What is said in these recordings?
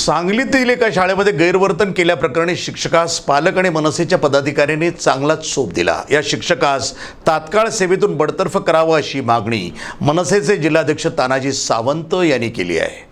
सांगलीतील एका शाळेमध्ये गैरवर्तन केल्याप्रकरणी शिक्षकास पालक आणि मनसेच्या पदाधिकाऱ्यांनी चांगलाच सोप दिला या शिक्षकास तात्काळ सेवेतून बडतर्फ करावं अशी मागणी मनसेचे जिल्हाध्यक्ष तानाजी सावंत यांनी केली आहे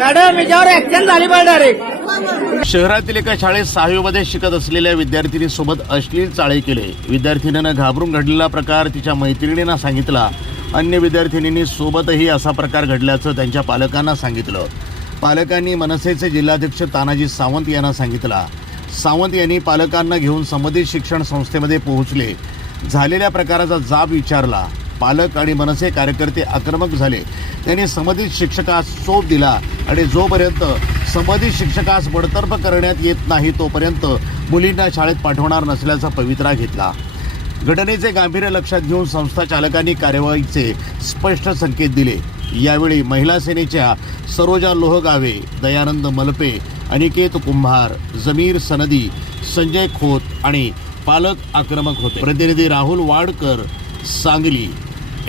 मॅडम याच्यावर ऍक्शन झाली पाहिजे डायरेक्ट शहरातील एका शाळेत सहावीमध्ये शिकत असलेल्या विद्यार्थिनीसोबत अश्लील चाळे केले. विद्यार्थिनीनं घाबरून घडलेला प्रकार तिच्या मैत्रिणींना सांगितला. अन्य विद्यार्थिनींनी सोबतही असा प्रकार घडल्याचं त्यांच्या पालकांना सांगितलं. पालकांनी मनसेचे जिल्हाध्यक्ष तानाजी सावंत यांना सांगितला. सावंत यांनी पालकांना घेऊन संबंधित शिक्षण संस्थेमध्ये पोहोचले. झालेल्या प्रकाराचा जाब विचारला. पालक आणि मनसे कार्यकर्ते आक्रमक झाले. त्यांनी संबंधित शिक्षकास चोप दिला आणि जोपर्यंत संबंधित शिक्षकास बडतर्फ करण्यात येत नाही तोपर्यंत मुलींना शाळेत पाठवणार नसल्याचा पवित्रा घेतला. घटनेचे गांभीर्य लक्षात घेऊन संस्था चालकांनी कार्यवाहीचे स्पष्ट संकेत दिले. यावेळी महिला सेनेच्या सरोजा लोहगावे दयानंद मलपे अनिकेत कुंभार जमीर सनदी संजय खोत आणि पालक आक्रमक होते. प्रतिनिधी Rahul Wadkar Sangli.